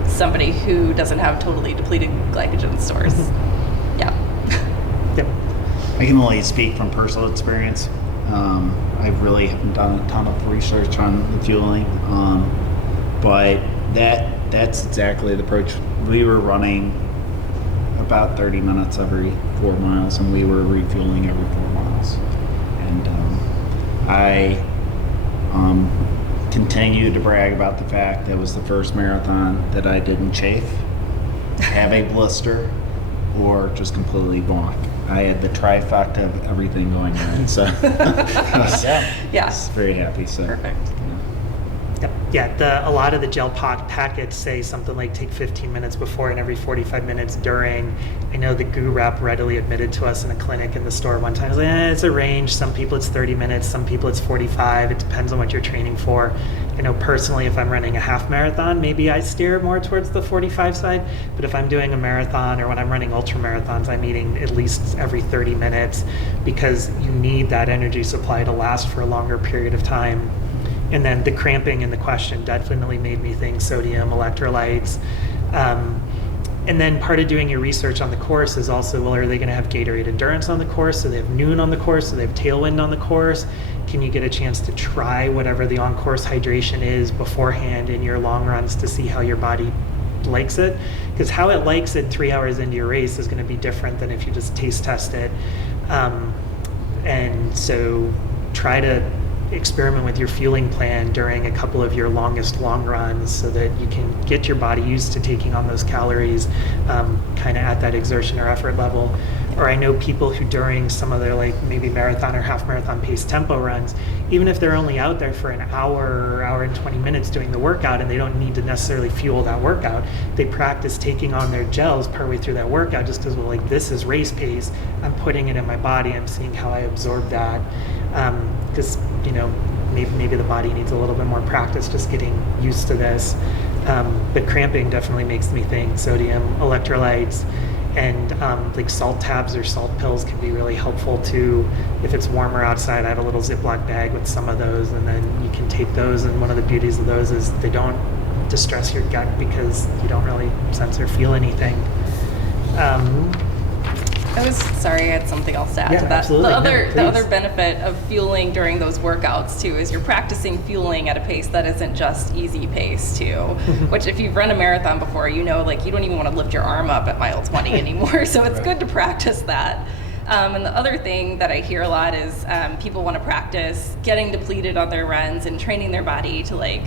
somebody who doesn't have totally depleted glycogen stores. Yeah. Yep. I can only speak from personal experience. I really haven't done a ton of research on the fueling, but that's exactly the approach. We were running about 30 minutes every 4 miles, and we were refueling every 4 miles. And I continue to brag about the fact that it was the first marathon that I didn't chafe, have a blister, or just completely block. I had the trifecta of everything going on, so I was very happy. So Perfect. Yep. Yeah, a lot of the gel packets say something like take 15 minutes before and every 45 minutes during. I know the GU rep readily admitted to us in a clinic in the store one time, like, it's a range. Some people it's 30 minutes, some people it's 45. It depends on what you're training for. I know personally if I'm running a half marathon, maybe I steer more towards the 45 side, but if I'm doing a marathon or when I'm running ultra marathons, I'm eating at least every 30 minutes because you need that energy supply to last for a longer period of time. And then the cramping in the question definitely made me think sodium, electrolytes. And then part of doing your research on the course is also, well, are they going to have Gatorade Endurance on the course? Do they have Noon on the course? Do they have Tailwind on the course? Can you get a chance to try whatever the on-course hydration is beforehand in your long runs to see how your body likes it? Because how it likes it 3 hours into your race is going to be different than if you just taste test it. And so try to experiment with your fueling plan during a couple of your longest long runs so that you can get your body used to taking on those calories kind of at that exertion or effort level. Or I know people who during some of their like maybe marathon or half marathon pace tempo runs, even if they're only out there for an hour or hour and 20 minutes doing the workout and they don't need to necessarily fuel that workout, they practice taking on their gels partway through that workout just because, well, like this is race pace, I'm putting it in my body, I'm seeing how I absorb that. Because maybe the body needs a little bit more practice just getting used to this. But cramping definitely makes me think sodium, electrolytes, And like salt tabs or salt pills can be really helpful too. If it's warmer outside, I have a little Ziploc bag with some of those, and then you can take those. And one of the beauties of those is they don't distress your gut because you don't really sense or feel anything. Sorry, I had something else to add Yeah, to that. absolutely. The other benefit of fueling during those workouts too is you're practicing fueling at a pace that isn't just easy pace too. Which if you've run a marathon before, you know, like you don't even want to lift your arm up at mile 20 anymore. So it's good to practice that. And the other thing that I hear a lot is people want to practice getting depleted on their runs and training their body to like,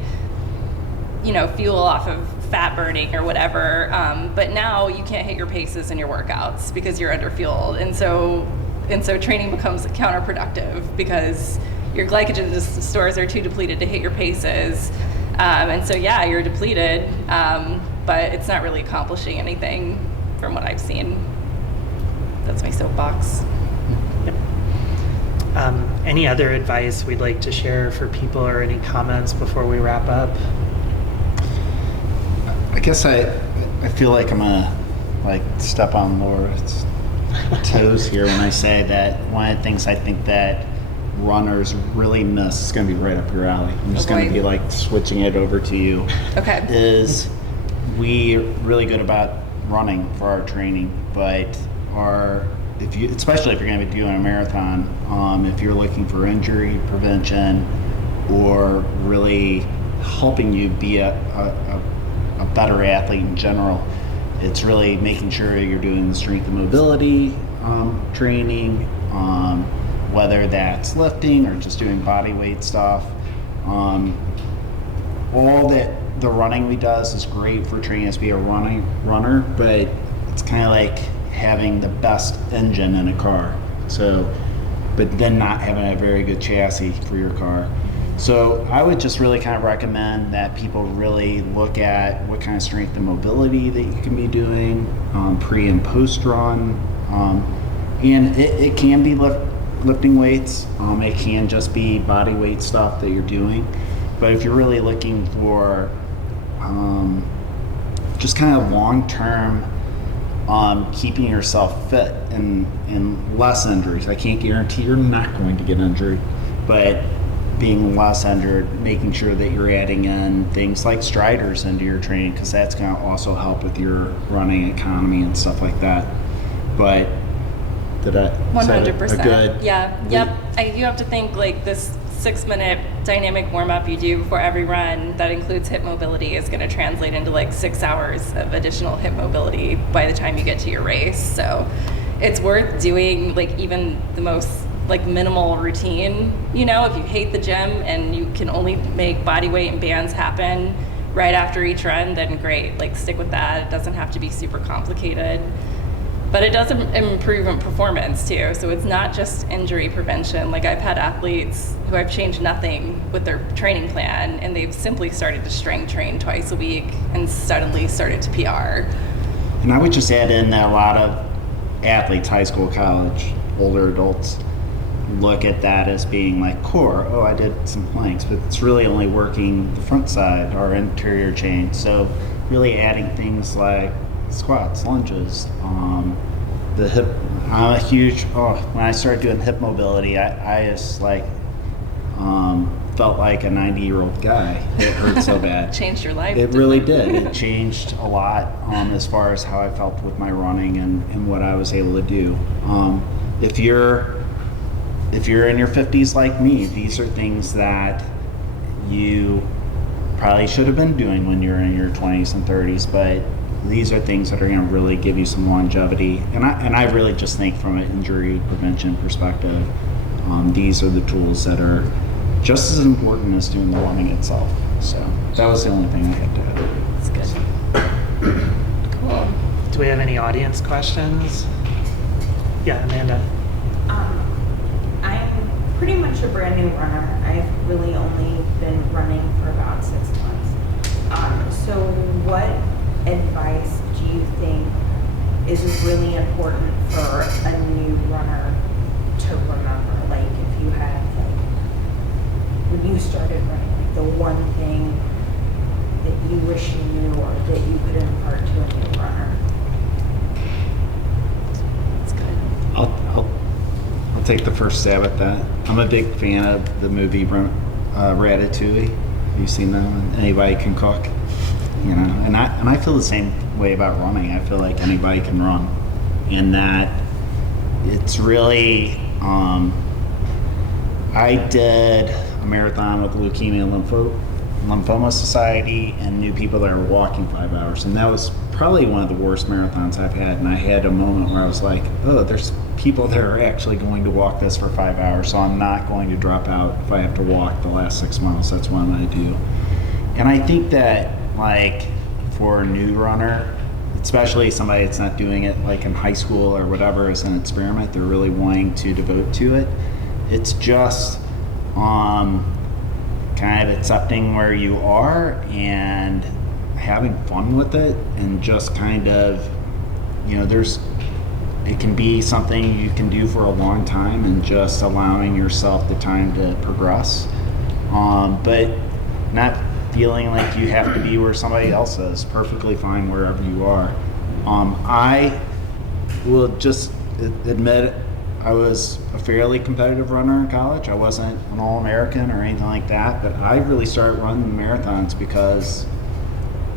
you know, fuel off of fat burning or whatever, but now you can't hit your paces in your workouts because you're under fueled, and so training becomes counterproductive because your glycogen stores are too depleted to hit your paces, and so yeah, you're depleted, but it's not really accomplishing anything from what I've seen. That's my soapbox. Yep. Any other advice we'd like to share for people, or any comments before we wrap up? I guess I feel like I'm gonna like step on Laura's toes here when I say that one of the things I think that runners really miss is gonna be right up your alley. I'm just gonna be like switching it over to you. Okay. Is we're really good about running for our training, but especially if you're gonna be doing a marathon, if you're looking for injury prevention or really helping you be a better athlete in general, it's really making sure you're doing the strength and mobility training, whether that's lifting or just doing body weight stuff. All that the running we does is great for training us to be a runner, but it's kind of like having the best engine in a car. So, but then not having a very good chassis for your car. So I would just really kind of recommend that people really look at what kind of strength and mobility that you can be doing pre and post run. And it can be lifting weights. It can just be body weight stuff that you're doing. But if you're really looking for just kind of long-term keeping yourself fit and less injuries, I can't guarantee you're not going to get injured, but being less injured, making sure that you're adding in things like striders into your training, because that's going to also help with your running economy and stuff like that. But did I 100%. a good? Yeah. Yep. You have to think like this 6-minute dynamic warm-up you do before every run that includes hip mobility is going to translate into like 6 hours of additional hip mobility by the time you get to your race. So it's worth doing like even the most like minimal routine. You know, if you hate the gym and you can only make body weight and bands happen right after each run, then great, like stick with that. It doesn't have to be super complicated. But it does improve in performance too. So it's not just injury prevention. Like I've had athletes who I've changed nothing with their training plan, and they've simply started to strength train twice a week and suddenly started to PR. And I would just add in that a lot of athletes, high school, college, older adults, look at that as being like core. Oh, I did some planks, but it's really only working the front side or anterior chain. So really adding things like squats, lunges, the hip. I'm a huge, when I started doing hip mobility, I just like felt like a 90-year-old guy. It hurt so bad. Changed your life. It really did. It changed a lot as far as how I felt with my running and what I was able to do. If you're in your 50s like me, these are things that you probably should have been doing when you're in your 20s and 30s, but these are things that are going to really give you some longevity. And I really just think from an injury prevention perspective, these are the tools that are just as important as doing the running itself. So that was the only thing I had to add. That's good. Cool. Do we have any audience questions? Yeah, Amanda. I'm pretty much a brand new runner. I've really only been running for about 6 months. So what advice do you think is really important for a new runner to remember? Like if you had, like, when you started running, like the one thing that you wish you knew or that you could impart to a new runner? I'll take the first stab at that. I'm a big fan of the movie Ratatouille. Have you seen that one? Anybody can cook, you know. And I feel the same way about running. I feel like anybody can run, and that it's really. I did a marathon with the Leukemia and Lymphoma Society and knew people that were walking 5 hours, and that was probably one of the worst marathons I've had. And I had a moment where I was like, oh, there's people that are actually going to walk this for 5 hours, so I'm not going to drop out if I have to walk the last 6 miles. That's what I'm going to do. And I think that, like, for a new runner, especially somebody that's not doing it like in high school or whatever as an experiment, they're really wanting to devote to it. It's just kind of accepting where you are and having fun with it, and just kind of, you know, it can be something you can do for a long time, and just allowing yourself the time to progress, but not feeling like you have to be where somebody else is. Perfectly fine wherever you are. I will just admit I was a fairly competitive runner in college. I wasn't an All-American or anything like that, but I really started running marathons because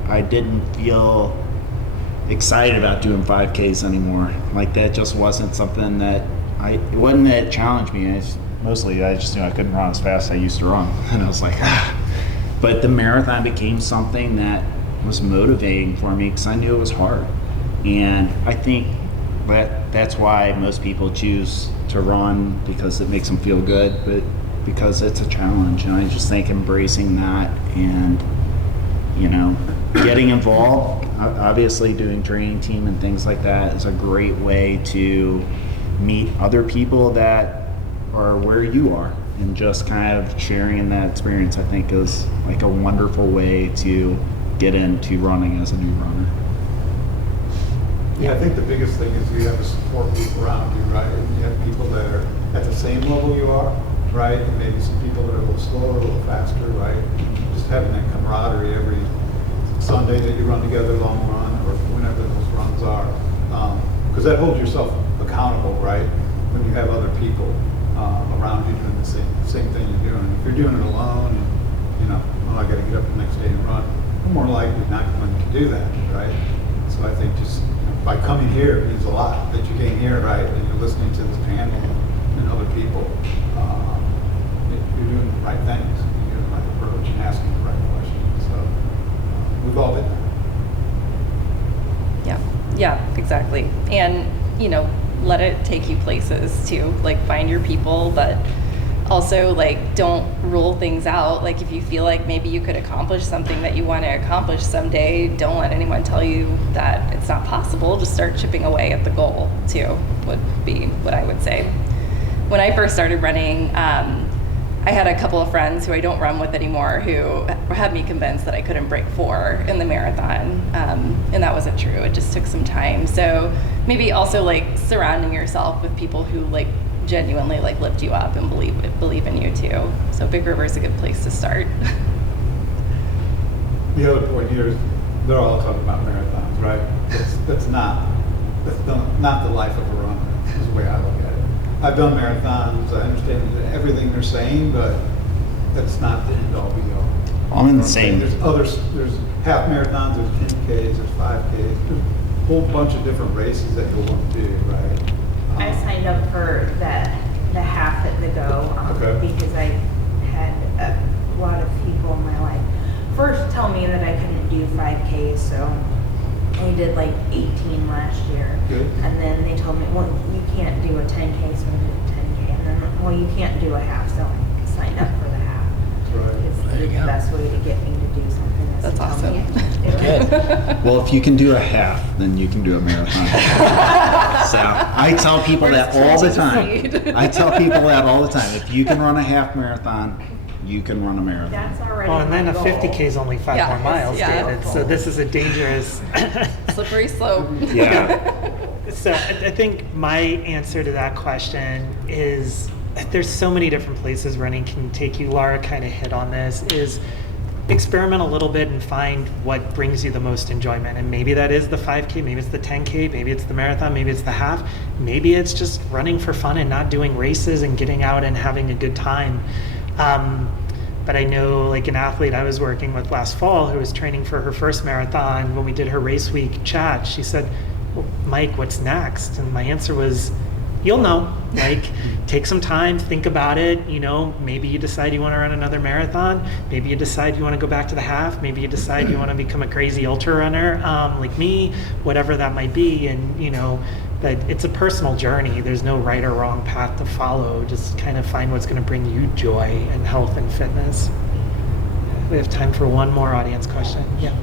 I didn't feel excited about doing 5Ks anymore. Like, that just wasn't something that it wasn't that it challenged me. I just knew I couldn't run as fast as I used to run. And I was like, ah. But the marathon became something that was motivating for me because I knew it was hard. And I think that's why most people choose to run, because it makes them feel good, but because it's a challenge. And I just think embracing that and, you know, getting involved, obviously doing training team and things like that is a great way to meet other people that are where you are, and just kind of sharing in that experience, I think, is like a wonderful way to get into running as a new runner. Yeah, I think the biggest thing is you have a support group around you, right? And you have people that are at the same level you are, right? And maybe some people that are a little slower, a little faster, right? Just having that camaraderie every Sunday that you run together, long run, or whenever those runs are. Because that holds yourself accountable, right? When you have other people around you doing the same thing you're doing. If you're doing it alone, and, you know, well, I got to get up the next day and run, you're more likely not going to do that, right? So I think just, you know, by coming here, it means a lot that you came here, right? And you're listening to this panel and other people. You're doing the right things. You're doing the right approach and asking the right questions. So we've all been there. Yeah, exactly. And, you know, let it take you places too. Like, find your people, but also, like, don't rule things out. Like, if you feel like maybe you could accomplish something that you want to accomplish someday, don't let anyone tell you that it's not possible. Just start chipping away at the goal too, would be what I would say. When I first started running, I had a couple of friends who I don't run with anymore who had me convinced that I couldn't break 4 in the marathon, and that wasn't true. It just took some time. So maybe also, like, surrounding yourself with people who, like, genuinely, like, lift you up and believe in you too. So Big River is a good place to start. The other point here is they're all talking about marathons, right? That's not the life of a runner, is the way I look at it. I've done marathons. I understand everything they're saying, but that's not the end all be all. I'm in the same. There's half marathons, there's 10Ks, there's 5Ks, there's a whole bunch of different races that you'll want to do, right? I signed up for the half at the go Okay. because I had a lot of people in my life first tell me that I couldn't do 5Ks, so I did like 18 last year. Good. And then they told me, well, you can't do a 10K, so I did 10K. And then, well, you can't do a half, so I signed up for the half. That's right. It's There you the go. best way to get me to do something is That's to tell me I awesome. can't do it. Good. Well, if you can do a half, then you can do a marathon. So I tell people that all the time. I tell people that all the time. If you can run a half marathon, you can run a marathon. That's already Well, and then my a goal. 50K is only 5 Yeah. more miles, Yeah. David. So this is a dangerous. Slippery slope. Yeah. So I think my answer to that question is there's so many different places running can take you. Laura kind of hit on this, is experiment a little bit and find what brings you the most enjoyment. And maybe that is the 5K, maybe it's the 10K, maybe it's the marathon, maybe it's the half, maybe it's just running for fun and not doing races and getting out and having a good time. But I know, like, an athlete I was working with last fall who was training for her first marathon, when we did her race week chat, she said, well, Mike, what's next? And my answer was, you'll know. Like, take some time, think about it. You know, maybe you decide you want to run another marathon. Maybe you decide you want to go back to the half. Maybe you decide you want to become a crazy ultra runner, like me, whatever that might be. And, you know, but it's a personal journey. There's no right or wrong path to follow. Just kind of find what's going to bring you joy and health and fitness. We have time for one more audience question. Yeah.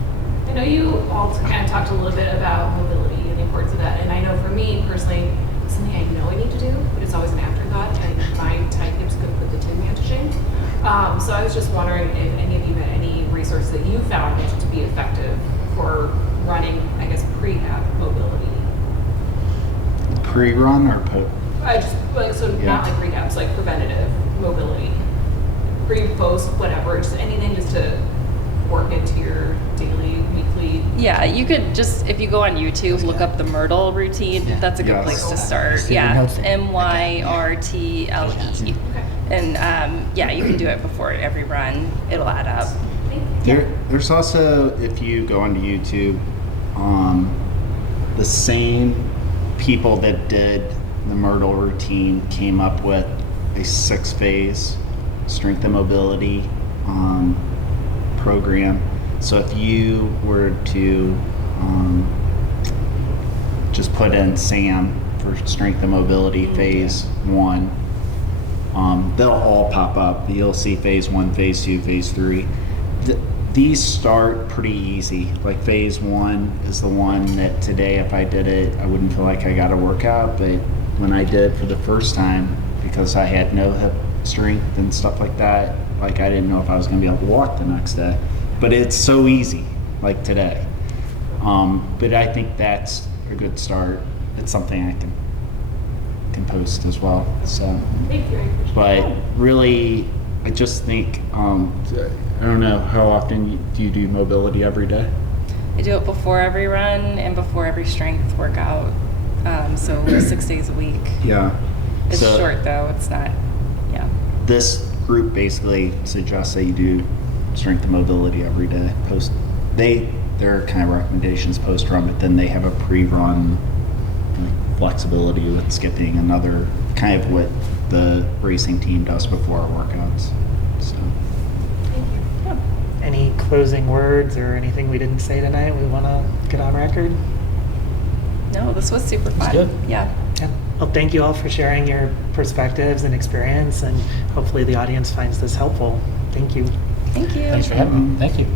I know you all kind of talked a little bit about mobility and the importance of that, and I know for me personally, it's something I know I need to do, but it's always an afterthought, and my tight hips could put the tin man to shame. So I was just wondering if any of you had any resources that you found to be effective for running, I guess, pre-app mobility. Pre-run or Just like, so not like recaps, like preventative mobility, pre-post, whatever, just anything just to work into your daily, weekly. Yeah, you could just, if you go on YouTube, look up the Myrtle routine. That's a good Yes. place to start. See the Yeah, notes. MYRTLE. And yeah, you can do it before every run. It'll add up. There's also, if you go onto YouTube, the same people that did the Myrtle routine came up with a 6-phase strength and mobility program. So if you were to just put in SAM for strength and mobility phase 1, they'll all pop up. You'll see phase 1, phase 2, phase 3. These start pretty easy. Like phase 1 is the one that today, if I did it, I wouldn't feel like I got a workout. But when I did it for the first time, because I had no hip strength and stuff like that, like I didn't know if I was going to be able to walk the next day. But it's so easy, like today. But I think that's a good start. It's something I can post as well. So, Thank you. but really, I just think I don't know how often do you do mobility every day? I do it before every run and before every strength workout. So 6 days a week. Yeah. It's So short though. It's not. Yeah. this group basically suggests that you do strength and mobility every day. Their kind of recommendations post run, but then they have a pre-run flexibility with skipping, another kind of what the racing team does before our workouts. So. Any closing words or anything we didn't say tonight we want to get on record? No, this was super fun. good. Yeah. Yeah. Well, thank you all for sharing your perspectives and experience, and hopefully the audience finds this helpful. Thank you. Thank you. Thanks for having me. Thank you.